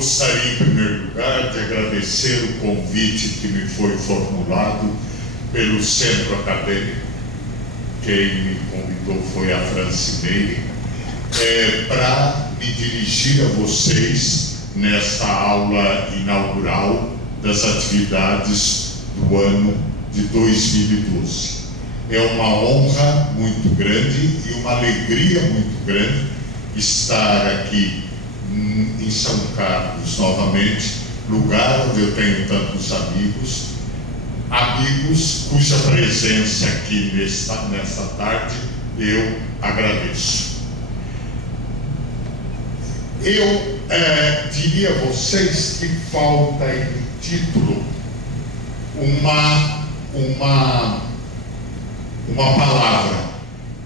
gostaria, em primeiro lugar, de agradecer o convite que me foi formulado pelo Centro Acadêmico. Quem me convidou foi a Francineire, para me dirigir a vocês nesta aula inaugural das atividades do ano de 2012. É uma honra muito grande e uma alegria muito grande estar aqui em São Carlos novamente, lugar onde eu tenho tantos amigos cuja presença aqui nesta tarde eu agradeço. Eu diria a vocês que falta aí no título uma palavra,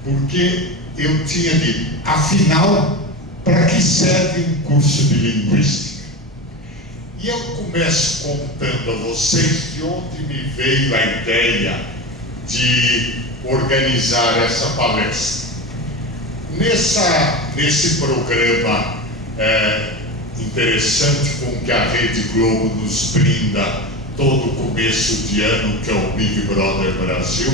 porque eu tinha dito, afinal, para que serve um curso de linguística? E eu começo contando a vocês de onde me veio a ideia de organizar essa palestra. Nesse programa interessante com que a Rede Globo nos brinda todo começo de ano, que é o Big Brother Brasil,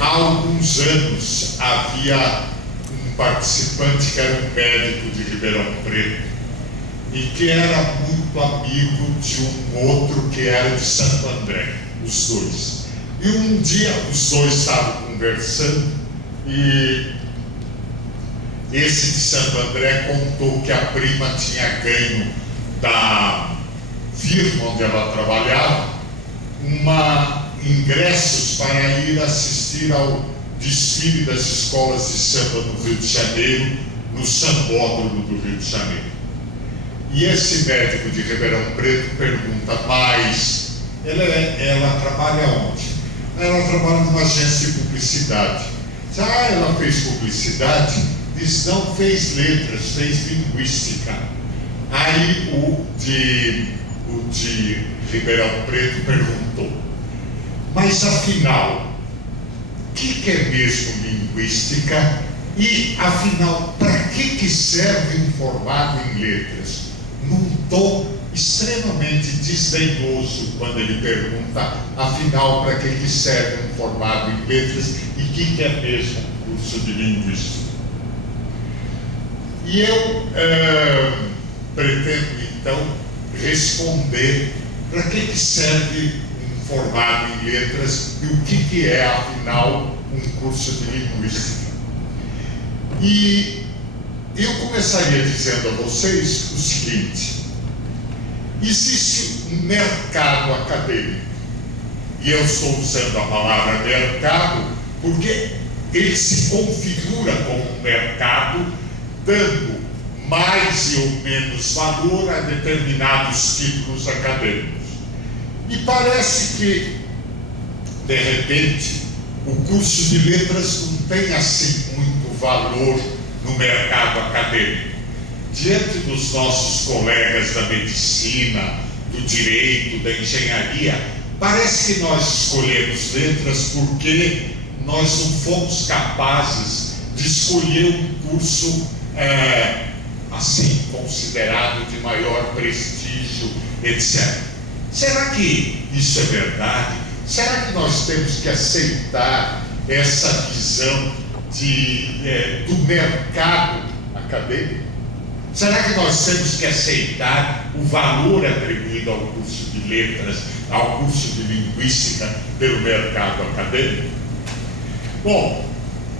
há alguns anos havia um participante que era um médico de Ribeirão Preto e que era muito amigo de um outro que era de Santo André, os dois. E um dia os dois estavam conversando e esse de Santo André contou que a prima tinha ganho da firma onde ela trabalhava ingressos para ir assistir ao desfile das escolas de samba no Rio de Janeiro, no Sambódromo do Rio de Janeiro. E esse médico de Ribeirão Preto pergunta, mas ela trabalha onde? Ela trabalha numa agência de publicidade. Ela fez publicidade? Diz, não, fez letras, fez linguística. Aí o de Ribeirão Preto perguntou, mas afinal, o que é mesmo linguística? E afinal, para que serve um formado em letras? Num tom extremamente desdenhoso, quando ele pergunta, afinal, para que serve um formado em letras e o que é mesmo um curso de linguística? E eu pretendo, então, responder para que serve um formado em letras e o que é, afinal, um curso de linguística. E eu começaria dizendo a vocês o seguinte: existe um mercado acadêmico, e eu estou usando a palavra mercado porque ele se configura como um mercado, dando mais ou menos valor a determinados títulos acadêmicos. E parece que, de repente, o curso de letras não tem assim muito valor no mercado acadêmico. Diante dos nossos colegas da medicina, do direito, da engenharia, parece que nós escolhemos letras porque nós não fomos capazes de escolher um curso assim, considerado de maior prestígio, etc. Será que isso é verdade? Será que nós temos que aceitar essa visão do mercado acadêmico? Será que nós temos que aceitar o valor atribuído ao curso de letras, ao curso de linguística pelo mercado acadêmico? Bom,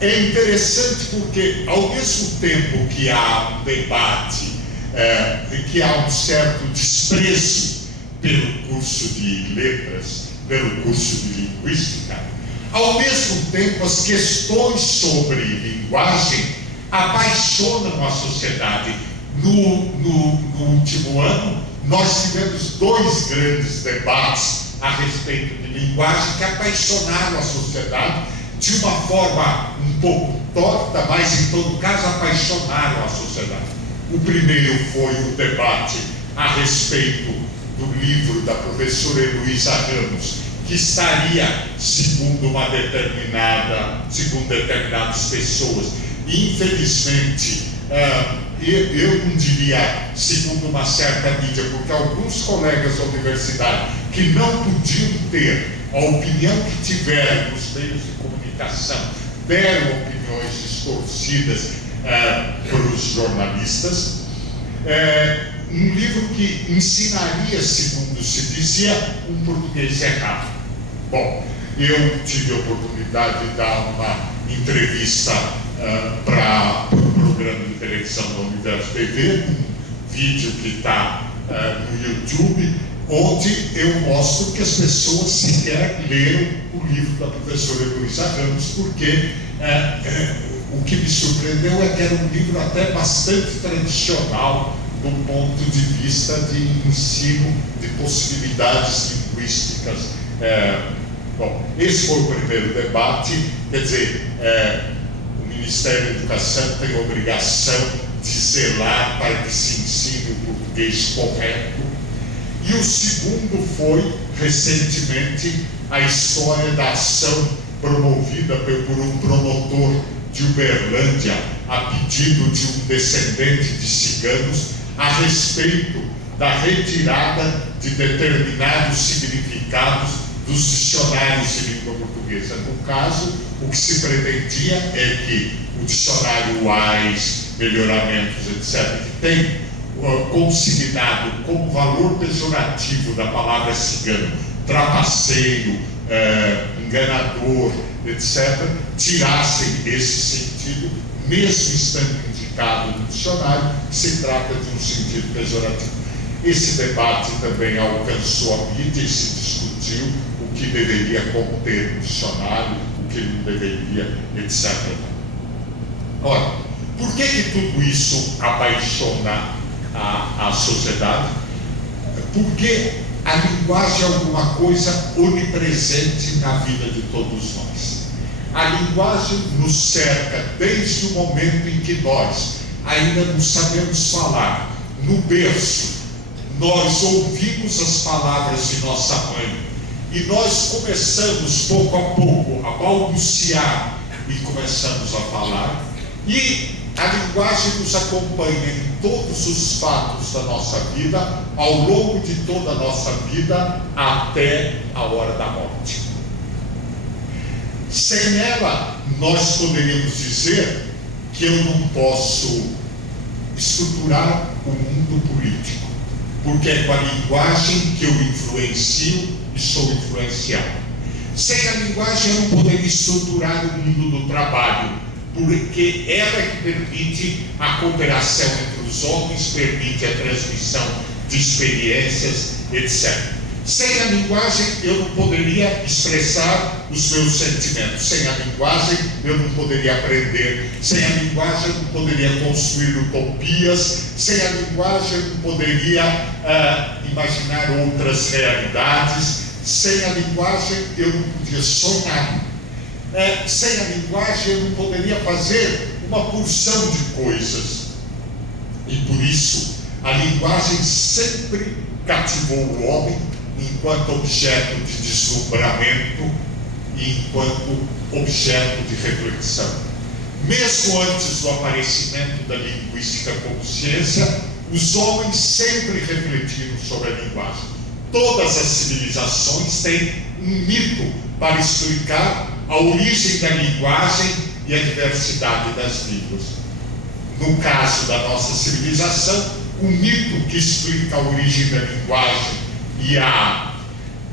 é interessante porque, ao mesmo tempo que há um debate, que há um certo desprezo pelo curso de letras, pelo curso de linguística, ao mesmo tempo as questões sobre linguagem apaixonam a sociedade. No último ano, nós tivemos 2 grandes debates a respeito de linguagem que apaixonaram a sociedade de uma forma um pouco torta, mas em todo caso apaixonaram a sociedade. O primeiro foi o debate a respeito do livro da professora Heloísa Ramos, que estaria, segundo determinadas pessoas, e infelizmente eu não diria segundo uma certa mídia, porque alguns colegas da universidade que não podiam ter a opinião que tiveram nos meios de comunicação, deram opiniões distorcidas para os jornalistas. Um livro que ensinaria, segundo se dizia, um português errado. Bom, eu tive a oportunidade de dar uma entrevista para o programa de televisão da Universo TV, um vídeo que está no YouTube, onde eu mostro que as pessoas sequer leram o livro da professora Luísa Ramos, porque o que me surpreendeu é que era um livro até bastante tradicional do ponto de vista de ensino de possibilidades linguísticas. Bom, esse foi o primeiro debate. Quer dizer, o Ministério da Educação tem a obrigação de zelar para que se ensine o português correto. E o segundo foi, recentemente, a história da ação promovida por um promotor de Uberlândia, a pedido de um descendente de ciganos, a respeito da retirada de determinados significados dos dicionários de língua portuguesa. No caso, o que se pretendia é que o dicionário WAIS, melhoramentos, etc., que tem consignado como valor pejorativo da palavra cigano, trapaceiro, enganador, etc., tirassem esse sentido, mesmo estando indicado no dicionário, que se trata de um sentido pejorativo. Esse debate também alcançou a mídia e se discutiu o que deveria conter no dicionário, o que não deveria, etc. Ora, por que tudo isso apaixona a sociedade? Porque a linguagem é alguma coisa onipresente na vida de todos nós. A linguagem nos cerca desde o momento em que nós ainda não sabemos falar. No berço, nós ouvimos as palavras de nossa mãe e nós começamos pouco a pouco a balbuciar e começamos a falar, e a linguagem nos acompanha em todos os fatos da nossa vida, ao longo de toda a nossa vida, até a hora da morte. Sem ela, nós poderíamos dizer que eu não posso estruturar o mundo político, porque é com a linguagem que eu influencio e sou influenciado. Sem a linguagem eu não poderia estruturar o mundo do trabalho, porque ela é que permite a cooperação entre os homens, permite a transmissão de experiências, etc. Sem a linguagem eu não poderia expressar os meus sentimentos. Sem a linguagem eu não poderia aprender. Sem a linguagem eu não poderia construir utopias. Sem a linguagem eu não poderia imaginar outras realidades. Sem a linguagem eu não podia sonhar. Sem a linguagem eu não poderia fazer uma porção de coisas. E por isso a linguagem sempre cativou o homem enquanto objeto de deslumbramento e enquanto objeto de reflexão. Mesmo antes do aparecimento da linguística como ciência, os homens sempre refletiram sobre a linguagem. Todas as civilizações têm um mito para explicar a origem da linguagem e a diversidade das línguas. No caso da nossa civilização, o mito que explica a origem da linguagem e a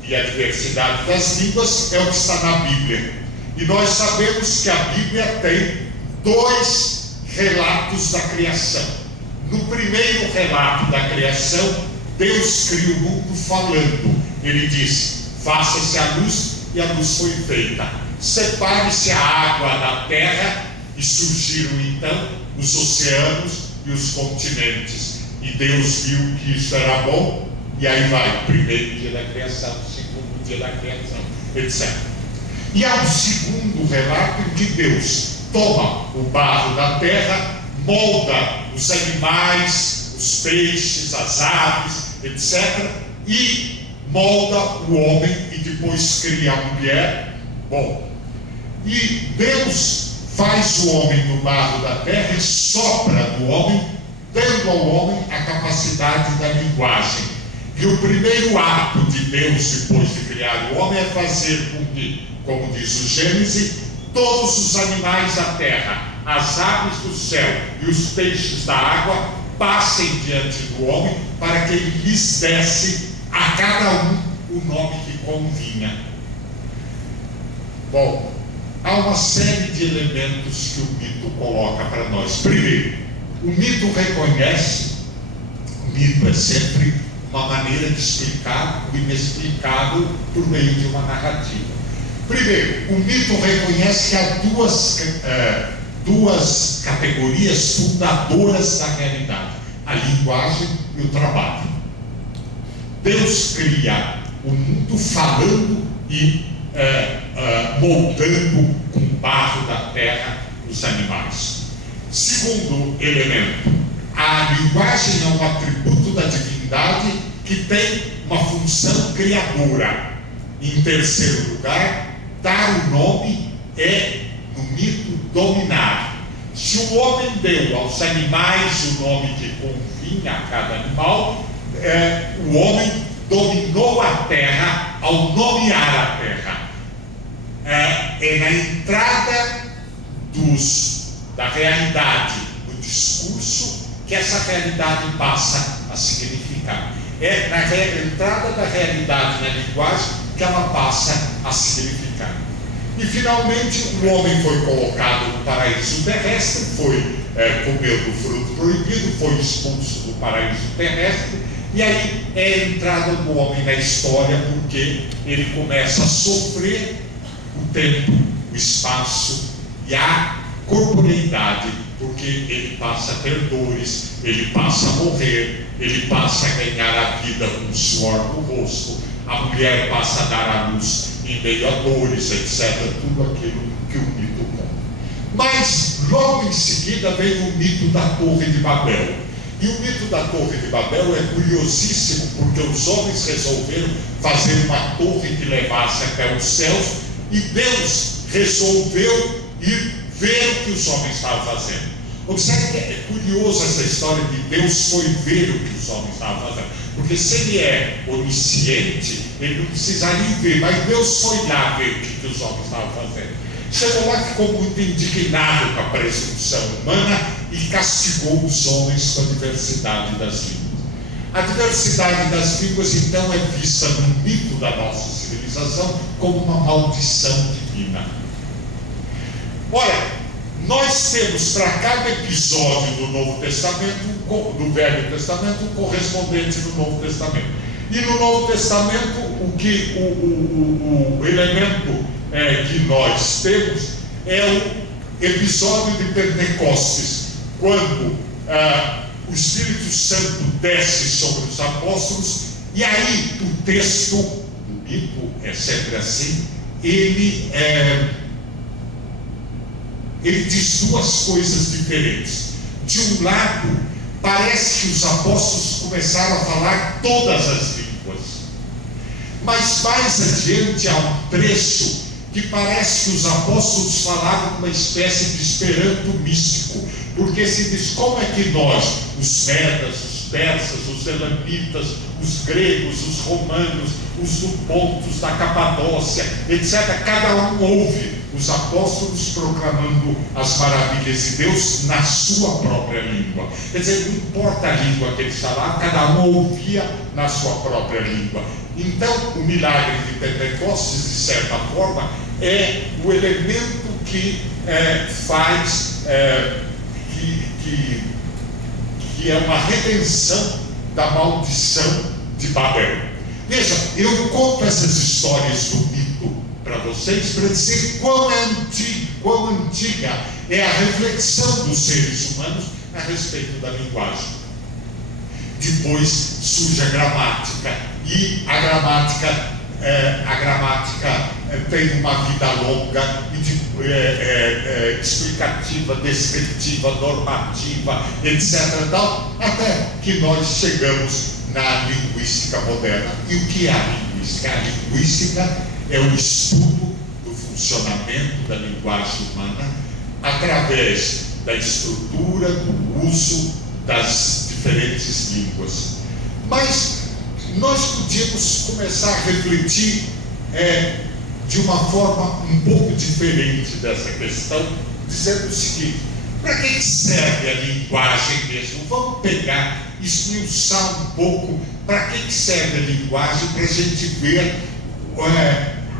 diversidade das línguas é o que está na Bíblia. E nós sabemos que a Bíblia tem 2 relatos da criação. No primeiro relato da criação, Deus cria o mundo falando. Ele diz: faça-se a luz, e a luz foi feita. Separe-se a água da terra, e surgiram então os oceanos e os continentes. E Deus viu que isso era bom, e aí vai, primeiro dia da criação, segundo dia da criação, etc. E há um segundo relato em que Deus toma o barro da terra, molda os animais, os peixes, as aves, etc., e molda o homem e depois cria a mulher. Bom, e Deus faz o homem do barro da terra e sopra no homem, dando ao homem a capacidade da linguagem. E o primeiro ato de Deus, depois de criar o homem, é fazer com que, como diz o Gênesis, todos os animais da terra, as aves do céu e os peixes da água passem diante do homem, para que ele lhes desse a cada um o nome que convinha. Bom, há uma série de elementos que o mito coloca para nós. Primeiro, o mito reconhece, o mito é sempre uma maneira de explicar o inexplicável por meio de uma narrativa. Primeiro, o mito reconhece que há duas categorias fundadoras da realidade: a linguagem e o trabalho. Deus cria o mundo falando e moldando com barro da terra os animais. Segundo elemento, a linguagem é um atributo da divindade que tem uma função criadora. Em terceiro lugar, dar o nome é, no mito, dominar. Se o homem deu aos animais o nome que convinha a cada animal, o homem dominou a terra ao nomear a terra. É na entrada da realidade no discurso que essa realidade passa a significar. É na entrada da realidade na linguagem que ela passa a significar. E finalmente o homem foi colocado no paraíso terrestre, comeu do fruto proibido, foi expulso do paraíso terrestre, e aí é a entrada do homem na história, porque ele começa a sofrer o tempo, o espaço e a corporeidade, porque ele passa a ter dores, ele passa a morrer, ele passa a ganhar a vida com suor no rosto, a mulher passa a dar à luz em meio a dores, etc. Tudo aquilo que o mito conta. Mas logo em seguida vem o mito da Torre de Babel. E o mito da Torre de Babel é curiosíssimo, porque os homens resolveram fazer uma torre que levasse até os céus, e Deus resolveu ir ver o que os homens estavam fazendo. Observe que é curioso essa história de Deus foi ver o que os homens estavam fazendo. Porque se ele é onisciente, ele não precisaria ver, mas Deus foi lá ver o que os homens estavam fazendo. Chegou lá, ficou muito indignado com a presunção humana e castigou os homens com a diversidade das línguas. A diversidade das línguas, então, é vista no mito da nossa civilização como uma maldição divina. Olha, nós temos para cada episódio do Novo Testamento, do Velho Testamento, um correspondente do Novo Testamento. E no Novo Testamento, o elemento que nós temos é o episódio de Pentecostes, quando o Espírito Santo desce sobre os apóstolos, e aí o texto do mito é sempre assim, ele diz duas coisas diferentes. De um lado, parece que os apóstolos começaram a falar todas as línguas, mas mais adiante há um trecho que parece que os apóstolos falavam uma espécie de esperanto místico, porque se diz: como é que nós, os medas, os persas, os elamitas, os gregos, os romanos, os do Pontos, da Capadócia, etc., cada um ouve os apóstolos proclamando as maravilhas de Deus na sua própria língua. Quer dizer, não importa a língua que eles falavam, cada um ouvia na sua própria língua. Então, o milagre de Pentecostes, de certa forma, é o elemento que faz, que é uma redenção da maldição de Babel. Veja, eu conto essas histórias do mito para vocês, para dizer quão antiga é a reflexão dos seres humanos a respeito da linguagem. Depois surge a gramática, e a gramática tem uma vida longa e explicativa, descritiva, normativa, etc. Até que nós chegamos na linguística moderna. E o que é a linguística? A linguística é o estudo do funcionamento da linguagem humana através da estrutura, do uso das diferentes línguas. Mas nós podíamos começar a refletir de uma forma um pouco diferente dessa questão, dizendo o seguinte: para que serve a linguagem mesmo? Vamos pegar, esmiuçar um pouco para que serve a linguagem, para a gente ver,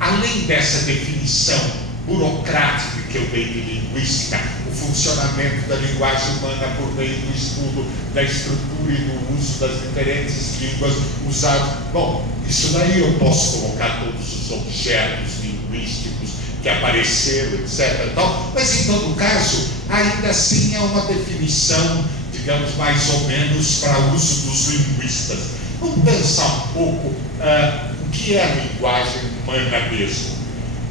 além dessa definição burocrática que eu dei de linguística, o funcionamento da linguagem humana por meio do estudo da estrutura e do uso das diferentes línguas usadas. Bom, isso daí eu posso colocar todos os objetos linguísticos que apareceram, etc. Mas em todo caso, ainda assim é uma definição, digamos, mais ou menos para uso dos linguistas. Vamos pensar um pouco o que é a linguagem humana mesmo.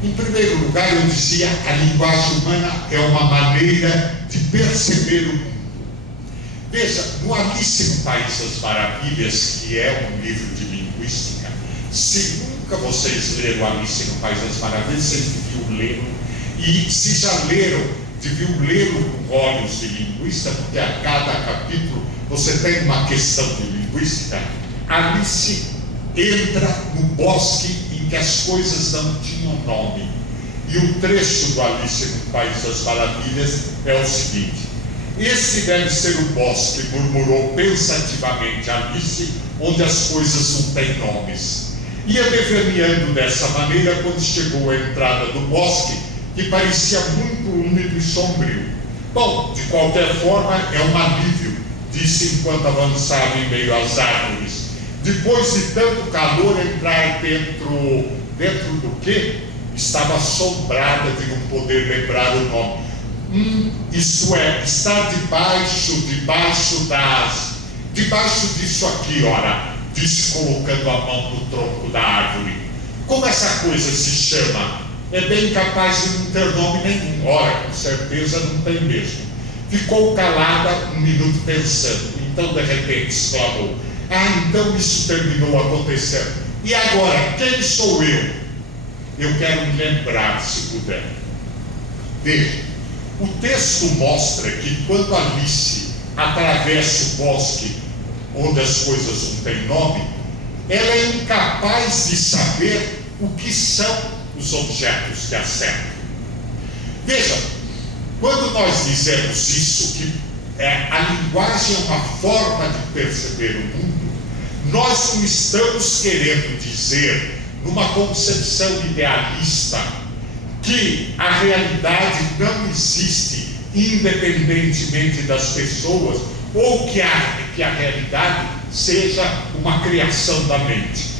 Em primeiro lugar, eu dizia, a linguagem humana é uma maneira de perceber o mundo. Veja, no Alice no País das Maravilhas, que é um livro de linguística, se nunca vocês leram Alice no País das Maravilhas, vocês deviam ler, e se já leram, deviam ler com olhos de linguista, porque a cada capítulo você tem uma questão de linguística. Alice entra no bosque em que as coisas não tinham nome. E o trecho do Alice no País das Maravilhas é o seguinte: "Este deve ser o bosque", murmurou pensativamente Alice, "onde as coisas não têm nomes." Ia devaneando dessa maneira quando chegou à entrada do bosque, que parecia muito úmido e sombrio. "Bom, de qualquer forma, é um alívio", disse enquanto avançava em meio às árvores. Depois de tanto calor, entrar dentro do quê? Estava assombrada de não poder lembrar o nome. Isso é, estar debaixo disso aqui, ora, disse colocando a mão no tronco da árvore. "Como essa coisa se chama?" "É bem capaz de não ter nome nenhum." "Ora, com certeza não tem mesmo." Ficou calada um minuto pensando, então de repente exclamou: "Então isso terminou acontecendo. E agora, quem sou eu?" "Eu quero me lembrar, se puder." Veja, o texto mostra que quando Alice atravessa o bosque onde as coisas não têm nome, ela é incapaz de saber o que são os objetos que a cercam. Veja, quando nós dizemos isso, que a linguagem é uma forma de perceber o mundo, nós não estamos querendo dizer, numa concepção idealista, que a realidade não existe independentemente das pessoas, ou que a realidade seja uma criação da mente.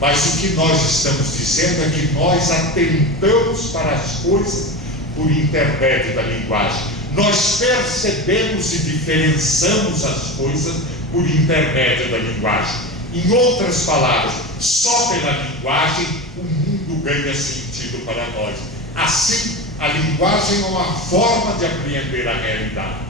Mas o que nós estamos dizendo é que nós atentamos para as coisas por intermédio da linguagem. Nós percebemos e diferenciamos as coisas por intermédio da linguagem. Em outras palavras, só pela linguagem o mundo ganha sentido para nós. Assim, a linguagem é uma forma de apreender a realidade.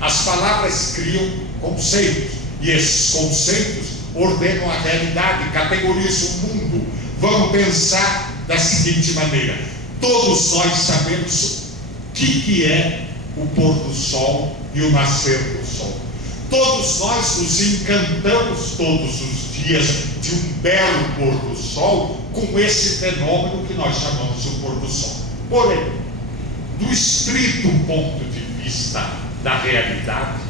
As palavras criam conceitos, e esses conceitos ordenam a realidade, categorizam o mundo. Vamos pensar da seguinte maneira: todos nós sabemos o que é o pôr do sol e o nascer do sol. Todos nós nos encantamos todos os dias de um belo pôr do sol com esse fenômeno que nós chamamos o pôr do sol. Porém, do estrito ponto de vista da realidade,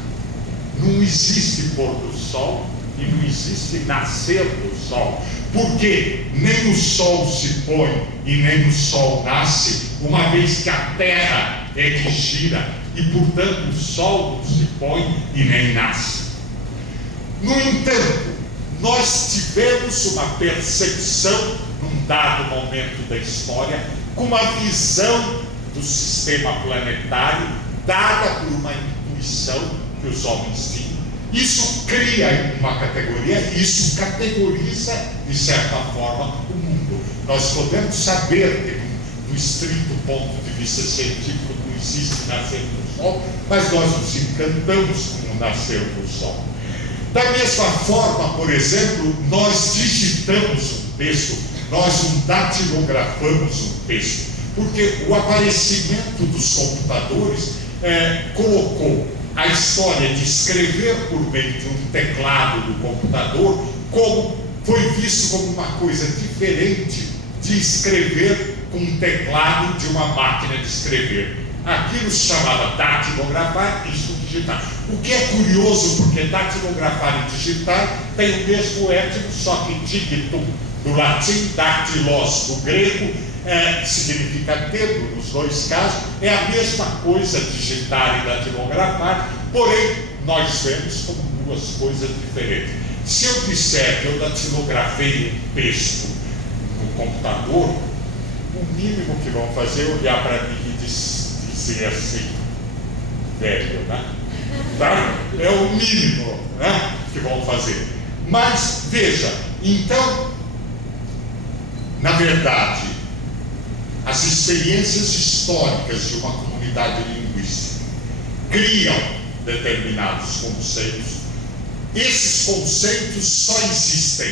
não existe pôr do sol e não existe nascer do sol, porque nem o sol se põe e nem o sol nasce, uma vez que a terra é que gira, e portanto o sol não se põe e nem nasce. No entanto, nós tivemos uma percepção num dado momento da história, com uma visão do sistema planetário dada por uma intuição que os homens tinham. Isso cria uma categoria, isso categoriza de certa forma o mundo. Nós podemos saber que do estrito ponto de vista científico não existe nascer do sol, mas nós nos encantamos com o nascer do sol. Da mesma forma, por exemplo, nós digitamos um texto, nós não datilografamos um texto. porque o aparecimento dos computadores colocou a história de escrever por meio de um teclado do computador foi visto como uma coisa diferente de escrever com um teclado de uma máquina de escrever. Aquilo se chamava datilografar e isso digitar. O que é curioso, porque datilografar e digitar tem o mesmo étimo, só que digitum do latim, dactilos do grego, significa dedo nos dois casos, é a mesma coisa digitar e datilografar, porém nós vemos como duas coisas diferentes. Se eu disser que eu datilografei um texto no computador, o mínimo que vão fazer é olhar para mim e dizer assim, velho, né? Tá? É o mínimo, né, que vão fazer. Mas veja, então, na verdade, as experiências históricas de uma comunidade linguística criam determinados conceitos. Esses conceitos só existem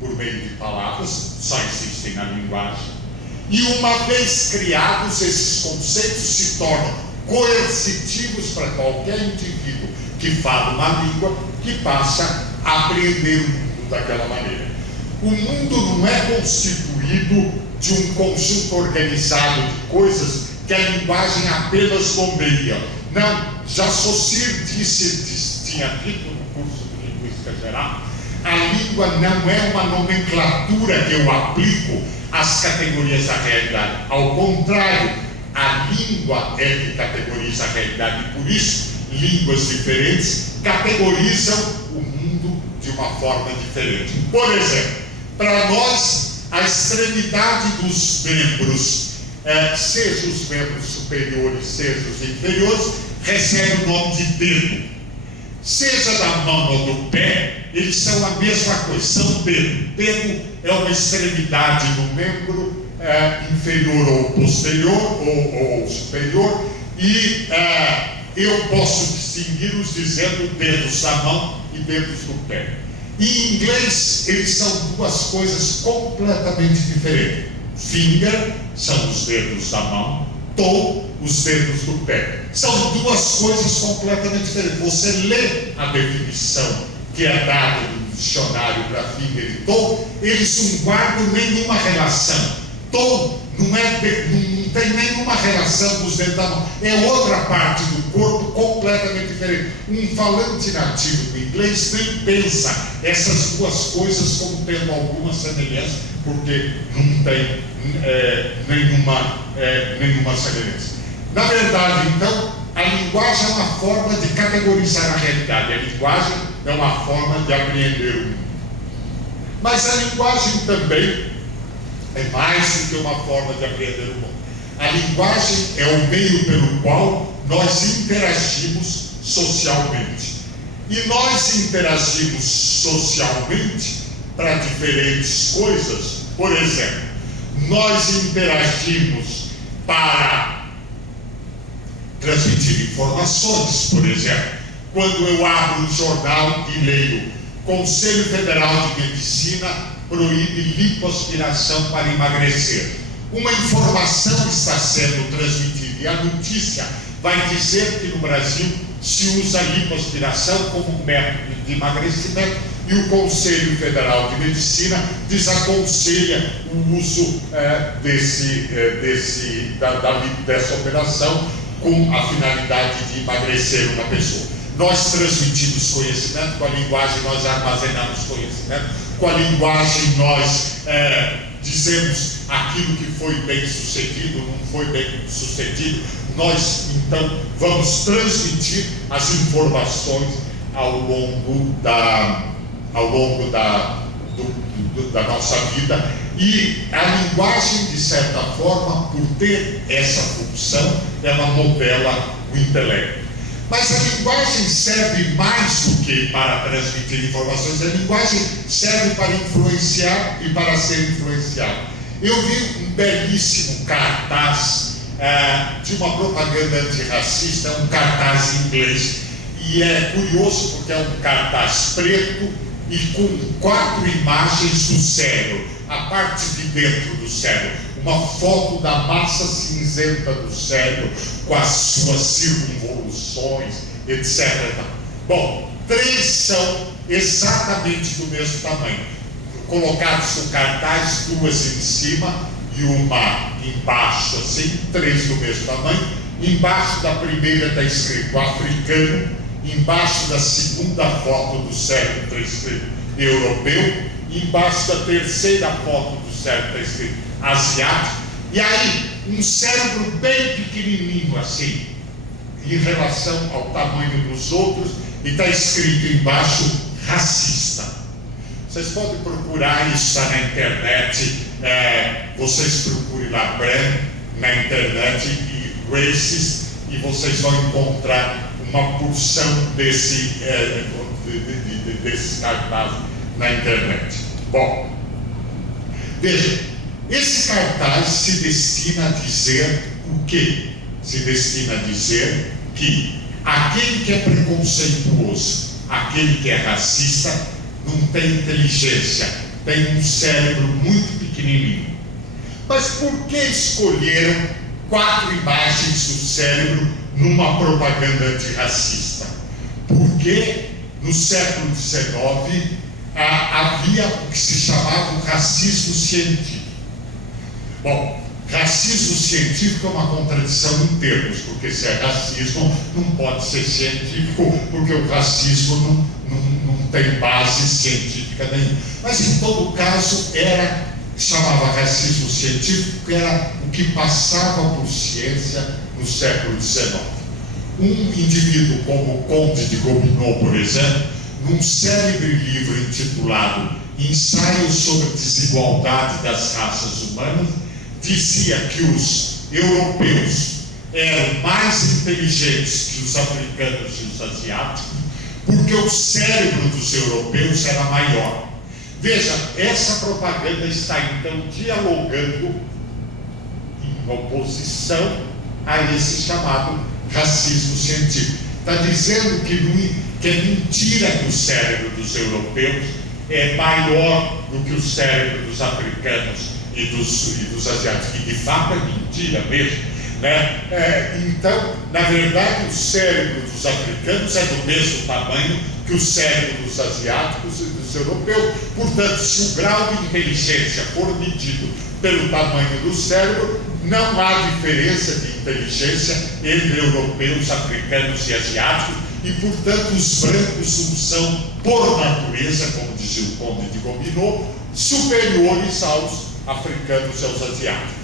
por meio de palavras, só existem na linguagem. E uma vez criados, esses conceitos se tornam coercitivos para qualquer indivíduo que fala uma língua que passa a aprender o mundo daquela maneira. O mundo não é constituído de um conjunto organizado de coisas que a linguagem apenas nomeia. Não, já Saussure tinha dito no curso de Linguística Geral, a língua não é uma nomenclatura que eu aplico às categorias da realidade. Ao contrário, a língua é que categoriza a realidade e por isso línguas diferentes categorizam o mundo de uma forma diferente. Por exemplo, para nós, a extremidade dos membros, seja os membros superiores, seja os inferiores, recebe o nome de dedo. Seja da mão ou do pé, eles são a mesma coisa, são dedo. Dedo é uma extremidade do membro inferior ou posterior ou superior, e eu posso distingui-los dizendo dedos da mão e dedos do pé. Em inglês, eles são duas coisas completamente diferentes. Finger são os dedos da mão, toe, os dedos do pé. São duas coisas completamente diferentes. Você lê a definição que é dada no dicionário para finger e toe, eles não guardam nenhuma relação. Toe não tem nenhuma relação com os dedos da mão. É outra parte do corpo completamente diferente. Um falante nativo do inglês nem pensa essas duas coisas como tendo alguma semelhança, porque não tem nenhuma semelhança. Na verdade, então, a linguagem é uma forma de categorizar a realidade. A linguagem é uma forma de apreender o mundo. Mas a linguagem também é mais do que uma forma de aprender o mundo. A linguagem é o meio pelo qual nós interagimos socialmente. E nós interagimos socialmente para diferentes coisas. Por exemplo, nós interagimos para transmitir informações. Por exemplo, quando eu abro um jornal e leio: Conselho Federal de Medicina proíbe lipoaspiração para emagrecer. Uma informação está sendo transmitida e a notícia vai dizer que no Brasil se usa lipoaspiração como método de emagrecimento e o Conselho Federal de Medicina desaconselha o uso dessa operação com a finalidade de emagrecer uma pessoa. Nós transmitimos conhecimento, com a linguagem nós armazenamos conhecimento, com a linguagem nós dizemos aquilo que foi bem sucedido, não foi bem sucedido. Nós então vamos transmitir as informações ao longo da nossa vida, e a linguagem, de certa forma, por ter essa função, ela modela o intelecto. Mas a linguagem serve mais do que para transmitir informações. A linguagem serve para influenciar e para ser influenciado. Eu vi um belíssimo cartaz de uma propaganda antirracista, um cartaz em inglês, e é curioso porque é um cartaz preto e com 4 imagens do cérebro, a parte de dentro do cérebro, uma foto da massa cinzenta do cérebro com as suas circunvoluções, etc. Bom, 3 são exatamente do mesmo tamanho, colocados no cartaz, 2 em cima e uma embaixo, assim, 3 do mesmo tamanho. Embaixo da primeira está escrito africano, embaixo da segunda foto do cérebro está escrito europeu, embaixo da terceira foto do cérebro está escrito asiático, e aí um cérebro bem pequenininho assim, em relação ao tamanho dos outros, e está escrito embaixo racista. Vocês podem procurar isso na internet, vocês procurem lá na internet e racist, e vocês vão encontrar uma porção desses cartazes na internet. Bom, veja, esse cartaz se destina a dizer o quê? Se destina a dizer que aquele que é preconceituoso, aquele que é racista, não tem inteligência, tem um cérebro muito pequenininho. Mas por que escolheram 4 imagens do cérebro numa propaganda antirracista? Porque no século XIX havia o que se chamava o racismo científico. Bom, racismo científico é uma contradição em termos, porque se é racismo não pode ser científico, porque o racismo não tem base científica nenhuma. Mas em todo caso chamava racismo científico, que era o que passava por ciência no século XIX. Um indivíduo como o Conde de Gobineau, por exemplo, num célebre livro intitulado Ensaio sobre a Desigualdade das Raças Humanas, dizia que os europeus eram mais inteligentes que os africanos e os asiáticos, porque o cérebro dos europeus era maior. Veja, essa propaganda está então dialogando em oposição a esse chamado racismo científico. Está dizendo que é mentira que o cérebro dos europeus é maior do que o cérebro dos africanos e dos asiáticos, e de fato é mentira mesmo, né? Então, na verdade, o cérebro dos africanos é do mesmo tamanho que o cérebro dos asiáticos e dos europeus. Portanto, se o grau de inteligência for medido pelo tamanho do cérebro, não há diferença de inteligência entre europeus, africanos e asiáticos, e portanto os brancos não são, por natureza, como dizia o Conde de Gobineau, superiores aos africanos e aos asiáticos.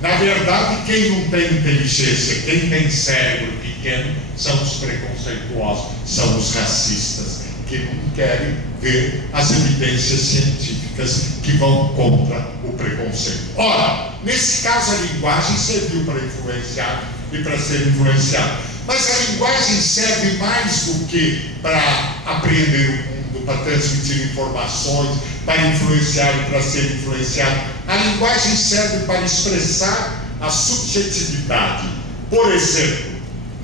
Na verdade, quem não tem inteligência, quem tem cérebro pequeno, são os preconceituosos, são os racistas, que não querem ver as evidências científicas que vão contra o preconceito. Ora, nesse caso a linguagem serviu para influenciar e para ser influenciado. Mas a linguagem serve mais do que para apreender o mundo, para transmitir informações, para influenciar e para ser influenciado. A linguagem serve para expressar a subjetividade. Por exemplo,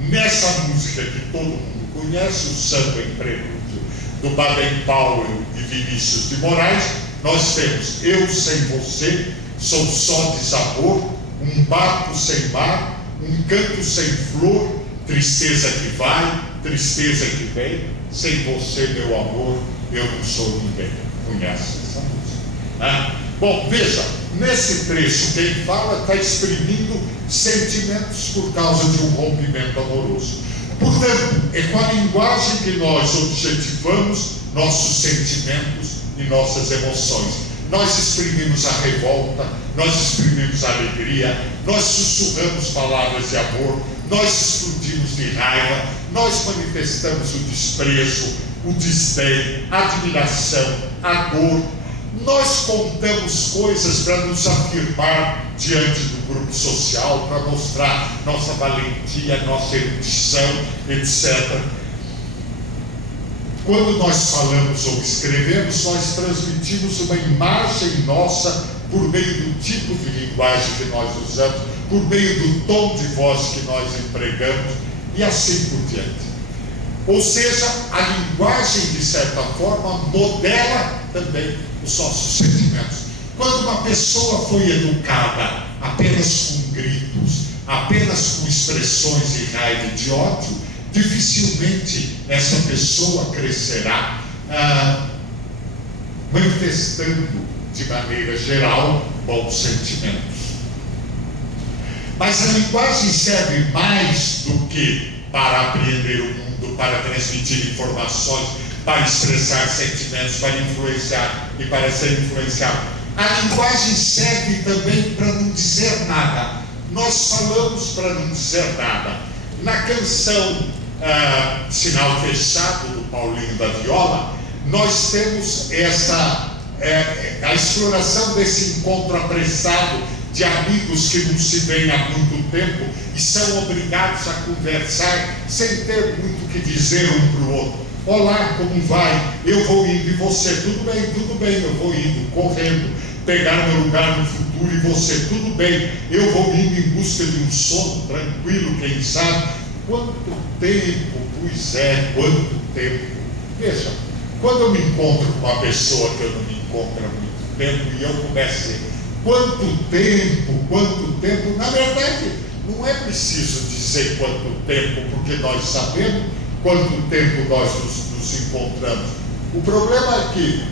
nessa música que todo mundo conhece, o Samba em Prelúdio, do Baden-Powell e Vinícius de Moraes, nós temos eu sem você, sou só desamor, um barco sem mar, um canto sem flor, tristeza que vai, tristeza que vem, sem você, meu amor, eu não sou ninguém. Conhece essa música, né? Bom, veja, nesse trecho quem fala está exprimindo sentimentos por causa de um rompimento amoroso. Portanto, é com a linguagem que nós objetivamos nossos sentimentos e nossas emoções. Nós exprimimos a revolta, nós exprimimos a alegria, nós sussurramos palavras de amor, nós explodimos de raiva, nós manifestamos o desprezo, o desdém, a admiração, a dor. Nós contamos coisas para nos afirmar diante do grupo social, para mostrar nossa valentia, nossa erudição, etc. Quando nós falamos ou escrevemos, nós transmitimos uma imagem nossa por meio do tipo de linguagem que nós usamos, por meio do tom de voz que nós empregamos e assim por diante. Ou seja, a linguagem, de certa forma, modela também os nossos sentimentos. Quando uma pessoa foi educada apenas com gritos, apenas com expressões de raiva e de ódio, dificilmente essa pessoa crescerá manifestando de maneira geral bons sentimentos. Mas a linguagem serve mais do que para apreender o mundo, para transmitir informações, para expressar sentimentos, para influenciar e para ser influenciado. A linguagem serve também para não dizer nada. Nós falamos para não dizer nada. Na canção Sinal Fechado, do Paulinho da Viola, nós temos a exploração desse encontro apressado de amigos que não se veem há muito tempo e são obrigados a conversar sem ter muito o que dizer um para o outro. Olá, como vai? Eu vou indo, e você? Tudo bem, eu vou indo, correndo, pegar meu lugar no futuro, e você? Tudo bem, eu vou indo em busca de um sono tranquilo, quem sabe? Quanto tempo, pois é, quanto tempo. Veja, quando eu me encontro com uma pessoa que eu não me encontro há muito tempo, e eu começo a dizer, quanto tempo, na verdade, não é preciso dizer quanto tempo, porque nós sabemos quanto tempo nós nos encontramos. O problema é que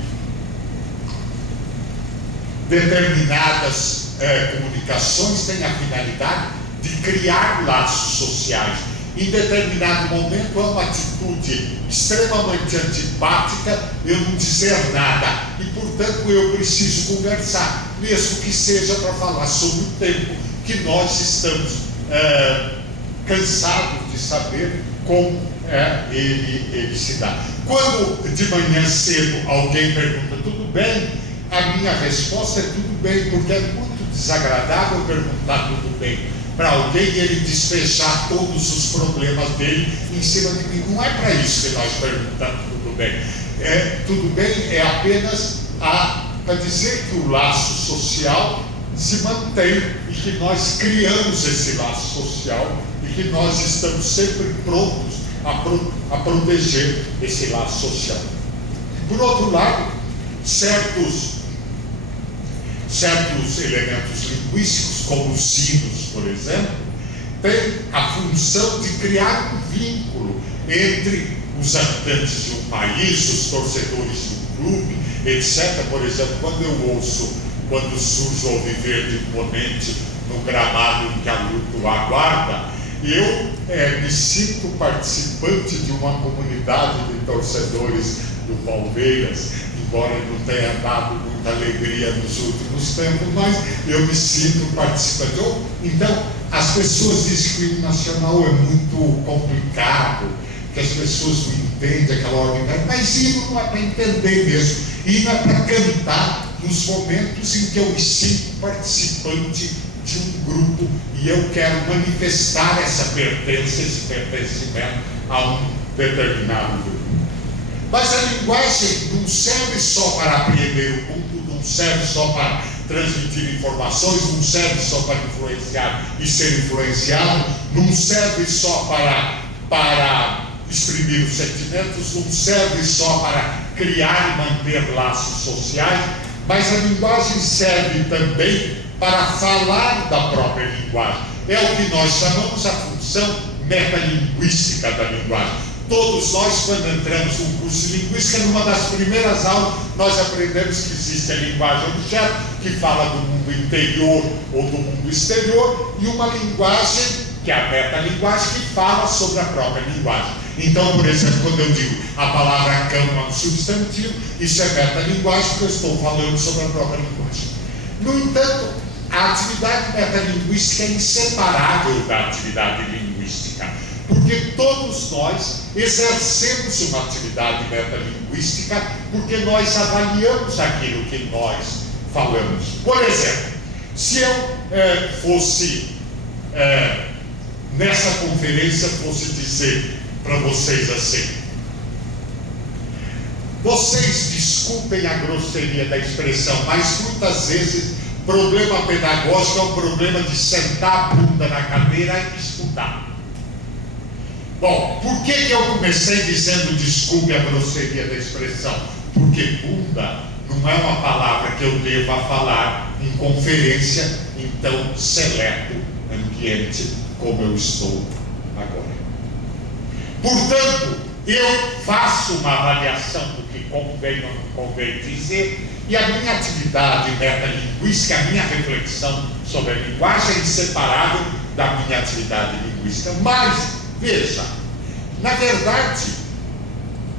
determinadas comunicações têm a finalidade de criar laços sociais. Em determinado momento é uma atitude extremamente antipática eu não dizer nada, e portanto eu preciso conversar, mesmo que seja para falar sobre o tempo que nós estamos cansados de saber como ele se dá. Quando de manhã cedo alguém pergunta tudo bem, a minha resposta é tudo bem, porque é muito desagradável perguntar tudo bem para alguém e ele despejar todos os problemas dele em cima de mim. Não é para isso que nós perguntamos tudo bem. Tudo bem é apenas a dizer que o laço social se mantém e que nós criamos esse laço social e que nós estamos sempre prontos a proteger esse laço social. Por outro lado, certos elementos linguísticos, como os sinos, por exemplo, têm a função de criar um vínculo entre os habitantes de um país, os torcedores de um clube, etc. Por exemplo, quando surge o Alviverde de imponente no gramado em que a luta aguarda, eu me sinto participante de uma comunidade de torcedores do Palmeiras, embora não tenha dado muita alegria nos últimos tempos, mas eu me sinto participante. Então, as pessoas dizem que o hino nacional é muito complicado, que as pessoas não entendem aquela ordem, mas hino não é para entender mesmo, hino é para cantar nos momentos em que eu me sinto participante de um grupo e eu quero manifestar essa pertença, esse pertencimento a um determinado grupo. Mas a linguagem não serve só para apreender o mundo, não serve só para transmitir informações, não serve só para influenciar e ser influenciado, não serve só para exprimir os sentimentos, não serve só para criar e manter laços sociais, mas a linguagem serve também para falar da própria linguagem. É o que nós chamamos a função metalinguística da linguagem. Todos nós, quando entramos num curso de linguística, numa das primeiras aulas, nós aprendemos que existe a linguagem objeto, que fala do mundo interior ou do mundo exterior, e uma linguagem, que é a metalinguagem, que fala sobre a própria linguagem. Então, por exemplo, quando eu digo a palavra cama é um substantivo, isso é metalinguagem, porque eu estou falando sobre a própria linguagem. No entanto, a atividade metalinguística é inseparável da atividade linguística, porque todos nós exercemos uma atividade metalinguística, porque nós avaliamos aquilo que nós falamos. Por exemplo, se eu fosse, nessa conferência, fosse dizer para vocês assim: vocês desculpem a grosseria da expressão, mas muitas vezes problema pedagógico é um problema de sentar a bunda na cadeira e estudar. Bom, por que eu comecei dizendo desculpe a grosseria da expressão? Porque bunda não é uma palavra que eu deva falar em conferência em tão seleto ambiente como eu estou agora. Portanto, eu faço uma avaliação do que convém ou não convém dizer, e a minha atividade metalinguística, a minha reflexão sobre a linguagem é inseparável da minha atividade linguística. Mas, veja, na verdade,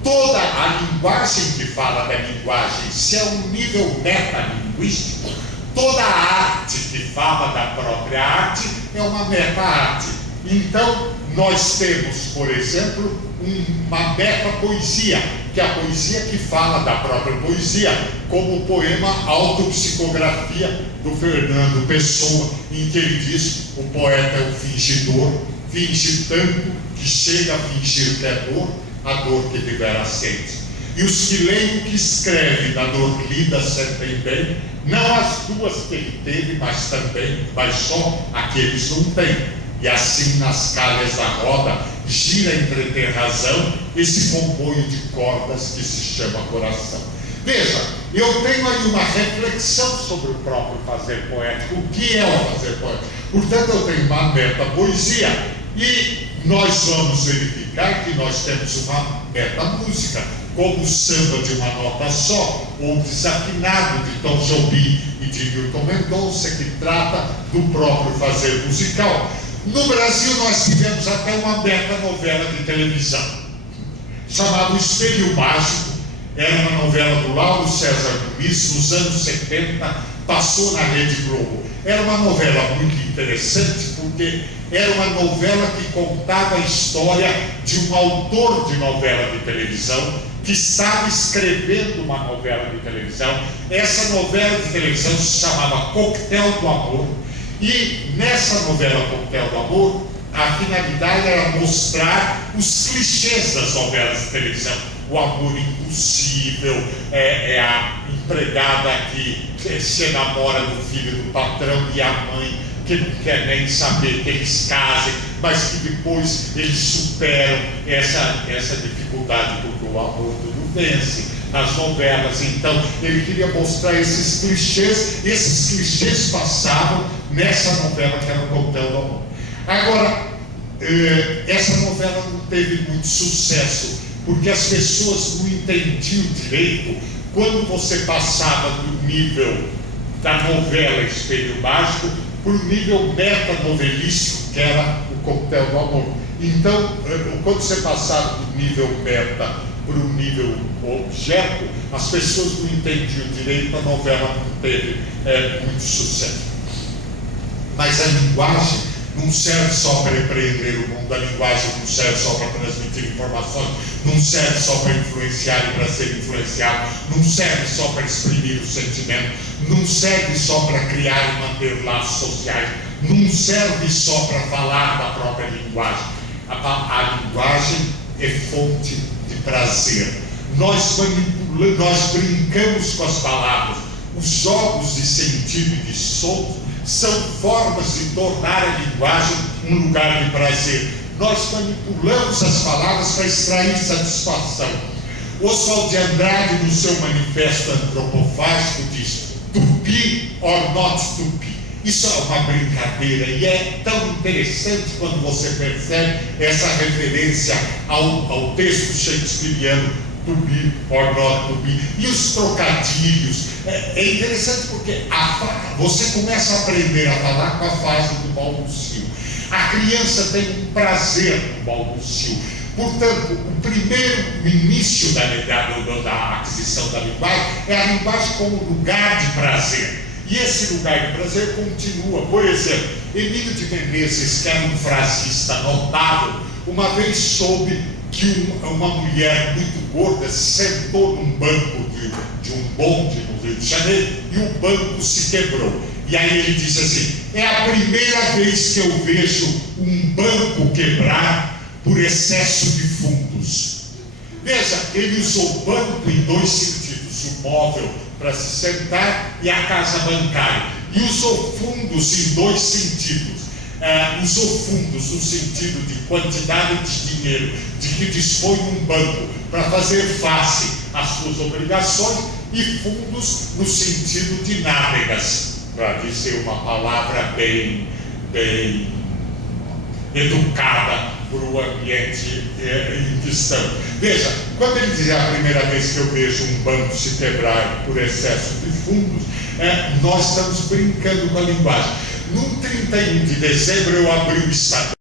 toda a linguagem que fala da linguagem, se é um nível metalinguístico, toda a arte que fala da própria arte é uma meta-arte. Então, nós temos, por exemplo, uma meta-poesia, que é a poesia que fala da própria poesia, como o poema Autopsicografia, do Fernando Pessoa, em que ele diz: o poeta é um fingidor, finge tanto que chega a fingir que é dor, a dor que devera sente. E os que leem o que escreve da dor lida sentem bem, não as duas que ele teve, mas só aqueles não têm. E assim nas calhas da roda gira entreter razão esse comboio de cordas que se chama coração. Veja, eu tenho aí uma reflexão sobre o próprio fazer poético. O que é o fazer poético? Portanto, eu tenho uma meta-poesia, e nós vamos verificar que nós temos uma meta-música, como o samba de uma nota só, ou desafinado de Tom Jobim e de Milton Mendonça, que trata do próprio fazer musical. No Brasil, nós tivemos até uma meta-novela de televisão, chamada O Espelho Mágico. Era uma novela do Lauro César Muniz, nos anos 70, passou na Rede Globo. Era uma novela muito interessante, porque era uma novela que contava a história de um autor de novela de televisão, que estava escrevendo uma novela de televisão. Essa novela de televisão se chamava Coquetel do Amor. E nessa novela Coquetel do Amor, a finalidade era mostrar os clichês das novelas de televisão. O amor impossível, a empregada que se enamora do filho do patrão, e a mãe que não quer nem saber que eles casem, mas que depois eles superam essa dificuldade, porque o amor tudo vence nas novelas. Então ele queria mostrar esses clichês passavam nessa novela que era o Coquetel do Amor. Agora, essa novela não teve muito sucesso, porque as pessoas não entendiam direito quando você passava do nível da novela Espelho Mágico para o nível metanovelístico, que era o Coquetel do Amor. Então, quando você passava do nível meta para o nível objeto, as pessoas não entendiam direito, a novela não teve muito sucesso. Mas a linguagem não serve só para repreender o mundo, a linguagem não serve só para transmitir informações, não serve só para influenciar e para ser influenciado, não serve só para exprimir o sentimento, não serve só para criar e manter laços sociais, não serve só para falar da própria linguagem. A linguagem é fonte de prazer. Nós manipulamos, nós brincamos com as palavras. Os jogos de sentido e de som são formas de tornar a linguagem um lugar de prazer. Nós manipulamos as palavras para extrair satisfação. Oswald de Andrade, no seu manifesto antropofágico, diz: to be or not to be. Isso é uma brincadeira, e é tão interessante quando você percebe essa referência ao texto shakespeariano, to be or not to be, e os trocadilhos. É interessante porque você começa a aprender a falar com a fase do balbucio. A criança tem um prazer no balbucio. Portanto, o início da aquisição da linguagem é a linguagem como lugar de prazer. E esse lugar de prazer continua. Por exemplo, Emílio de Menezes, que era um frasista notável, uma vez soube que uma mulher muito gorda sentou num banco de um bonde no Rio de Janeiro, e o banco se quebrou. E aí ele disse assim: é a primeira vez que eu vejo um banco quebrar por excesso de fundos. Veja, ele usou banco em dois sentidos: o móvel para se sentar e a casa bancária. E usou fundos em dois sentidos. Usou fundos no sentido de quantidade de dinheiro de que dispõe um banco para fazer face às suas obrigações, e fundos no sentido de nádegas, para dizer uma palavra bem educada para o ambiente em questão. Veja, quando ele diz a primeira vez que eu vejo um banco se quebrar por excesso de fundos, nós estamos brincando com a linguagem. No 31 de dezembro eu abri o Instagram.